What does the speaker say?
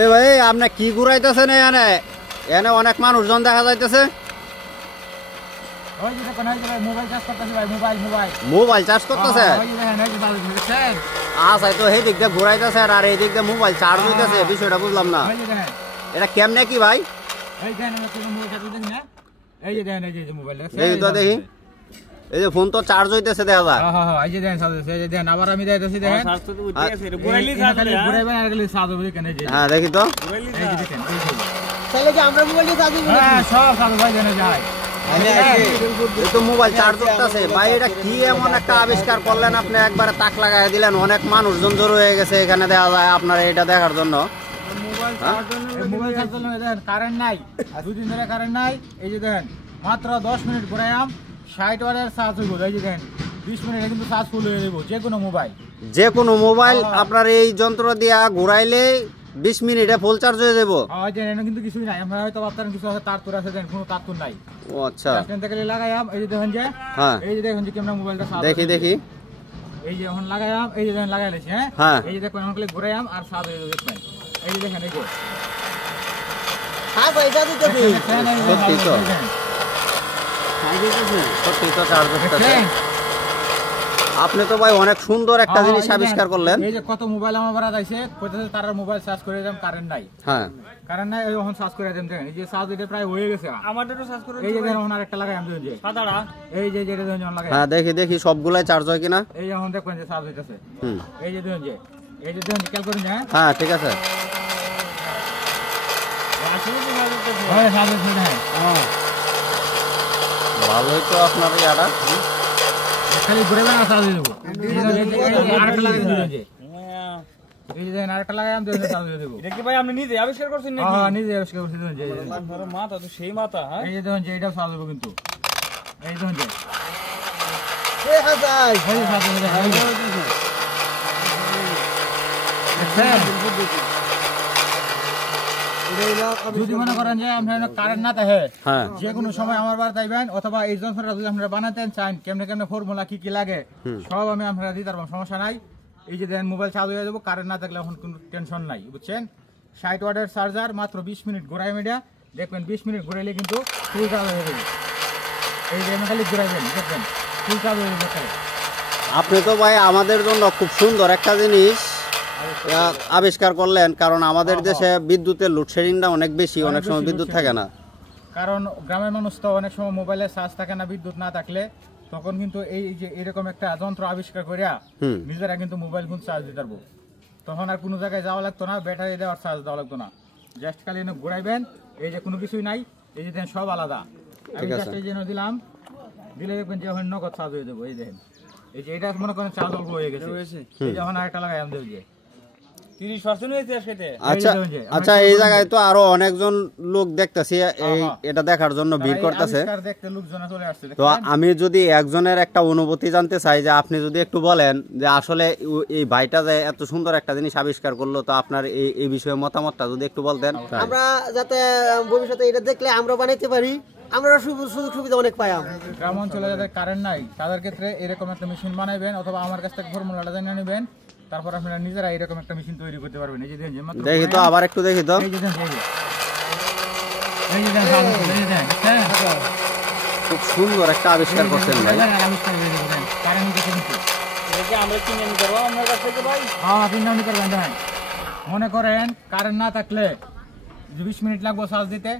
এ ভাই আপনি কি ঘুরাইতেছেন এখানে? এখানে অনেক মানুষজন দেখা যাইতেছে। মোবাইল চার্জ করতেছে। আচ্ছা, তো এই দিক দিয়ে ঘুরাইতেছে আর এই দিক দিয়ে মোবাইল চার্জ হইতেছে, বিষয়টা বুঝলাম না। এটা কেমনে কি ভাই? দেখি তো, দেখি। এই যে ফোন তো চার্জ হইতেছে দেখা যায়। আবার আমি দেখাইতেছি দেখেন। হ্যাঁ দেখি তো। মোবাইল চার্জ করতেছে ভাই। এটা কি এমন একটা আবিষ্কার করলেন আপনি? একবারে তাক লাগাই দিলেন, অনেক মানুষজন জড়ো হয়ে গেছে এখানে দেখা যায় আপনার এটা দেখার জন্য। কারেন্ট নাই, 2 দিন ধরে কারেন্ট নাই। এই যে দেখেন মাত্র 10 মিনিট ঘুরাইলাম, 60 ওয়াটের চার্জ হইব। এই যে দেখেন 20 মিনিটে কিন্তু চার্জ ফুল হয়ে যাবো। যে কোনো মোবাইল আপনার এই যন্ত্র দিয়া ঘুরাইলে 20 মিনিটে ফুল চার্জ হয়ে যাবো। কিন্তু কিছুই নাই, আমরা হয়তো ভাবতাম কিছু আছে, তার তোর আছে, দেন কোনো তার তোর নাই। ও আচ্ছা, লাগাইলাম। এই যে দেখেন যে হ্যাঁ, এই যে দেখেন যে কেমন মোবাইলটা দেখি দেখি। এই যে এখন লাগাইলাম, এই যে দেখেন লাগাইলেছি। হ্যাঁ, এই যে দেখেন এখন খালি ঘুরাইলাম আর চার্জ হয়ে যাবে। এই যে দেখেন, এই যে সত্যি তো, সত্যি তো চার্জ হচ্ছে। আপনি তো ভাই অনেক সুন্দর একটা জিনিস আবিষ্কার করলেন। এই যে কত মোবাইল আমার বাড়া যাইছে, কইতেছে তার মোবাইল চার্জ করে দিলাম, কারেন্ট নাই। হ্যাঁ, কারেন্ট নাই, এখন চার্জ করে দেন। দেখেন এই যে চার্জ এটা প্রায় হয়ে গেছে। আমাদেরও চার্জ করে। এই যে দেখেন এখন আরেকটা লাগাই আমি যে সাদাটা। এই যে যেটা দেখেন লাগাই। হ্যাঁ দেখি দেখি সবগুলাই চার্জ হয় কিনা। এই যে এখন দেখেন যে চার্জ হইতাছে। এই যে দেখেন যে, এই যে দেখেন খেয়াল করেন। হ্যাঁ ঠিক আছে। হ্যাঁ চার্জ হচ্ছে। হ্যাঁ ভালোই তো আপনার ইয়াটা। খালি ঘুরে বেড়া চার্জ দিয়ে দেবো। আরেকটা লাগাই দিবেন যে। এই যে আরেকটা লাগাই আমি চার্জ দিয়ে দেবো। এটা কি ভাই আপনি নিজে আবিষ্কার করছেন নাকি? হ্যাঁ নিজে আবিষ্কার করছি। দেখুন যে মাথা তো সেই মাথা। হ্যাঁ এই যে দেখুন যে এটাও চার্জ দেবো কিন্তু। এই দেখুন যে এই হাজার এই চার্জ দেবো। যদি মনে করেন যে আপনার কারেন্ট না থাকে, যে কোনো সময় আমার বাড়িতে আইবেন, অথবা এই যন্ত্রটা যদি আপনারা বানাতেন চান, কেমনে কেমনে ফর্মুলা কি কি লাগে সব আমি আপনারা দিতে পারবো, সমস্যা নাই। এই যে দেন মোবাইল চার্জ হয়ে যাবো, কারেন্ট না থাকলে এখন কোনো টেনশন নাই, বুঝছেন। 60 ওয়াটের চার্জার, মাত্র 20 মিনিট ঘুরাই মিডিয়া দেখবেন। 20 মিনিট ঘুরাইলে কিন্তু ফুল চার্জ হয়ে যাবে। এই যে খালি ঘুরাইবেন, দেখবেন ফুল চার্জ হয়ে যাবে। আপনি তো ভাই আমাদের জন্য খুব সুন্দর একটা জিনিস আবিষ্কার করলেন, কারণ আমাদের দেশে বিদ্যুতের লোডশেডিংটা অনেক বেশি, অনেক সময় বিদ্যুৎ থাকে না। কারণ গ্রামের মানুষ তো অনেক সময় মোবাইলের চার্জ থাকে না, বিদ্যুৎ না থাকলে তখন কিন্তু এই যে এরকম একটা যন্ত্র আবিষ্কার করিয়া নিজেরা কিন্তু মোবাইল ফোন চার্জ দিতে পারবো। তখন আর কোনো জায়গায় যাওয়া লাগতো না, ব্যাটারি দেওয়ার চার্জ দেওয়া লাগতো না। জাস্ট খালি এনে ঘুরাইবেন, এই যে কোনো কিছুই নাই, এই যে দেখেন সব আলাদা। আমি জাস্ট এই জন্য দিলাম, দিলে দেখবেন যে এখন নগদ চার্জ হয়ে যাবো। এই দেখেন এই যে এটা মনে করেন চার্জ অল্প হয়ে গেছে, এই যখন আরেকটা লাগাই আমি দেব যে 30% হয়েছে সেটা। আচ্ছা আচ্ছা, এই জায়গায় তো আরো অনেকজন লোক দেখতেছি এটা দেখার জন্য ভিড় করতেছে। তো আমি যদি একজনের একটা অনুভূতি জানতে চাই, যে আপনি যদি একটু বলেন যে আসলে এই ভাইটা যে এত সুন্দর একটা জিনিস আবিষ্কার করলো, তো আপনার এই বিষয়ে মতামতটা যদি একটু বলতেন। আমরা যাতে ভবিষ্যতে এটা দেখলে আমরা বানাইতে পারি, আমরা সুযোগ সুবিধা অনেক পাই। গ্রাম অঞ্চলে যাদের কারেন্ট নাই তাদের ক্ষেত্রে এরকম একটা মেশিন বানাইবেন, অথবা আমার কাছ থেকে ফর্মুলাটা জেনে নেবেন, তারপর আপনারা নিজেরা এরকম একটা মেশিন তৈরি করতে পারবেন। এই যে দেখেন, দেখি তো আবার একটু দেখি তো। এই যে দেখেন, এই যে দেখেন খুব সুন্দর একটা আবিষ্কার করছেন ভাই। কারেন্ট কিন্তু এটা আমরা কিনে নিতে পারবো আপনার কাছ থেকে ভাই। হ্যাঁ আপনি নিতে পারবেন। দেখেন মনে করেন কারেন্ট না থাকলে 20 মিনিট লাগবে চার্জ দিতে,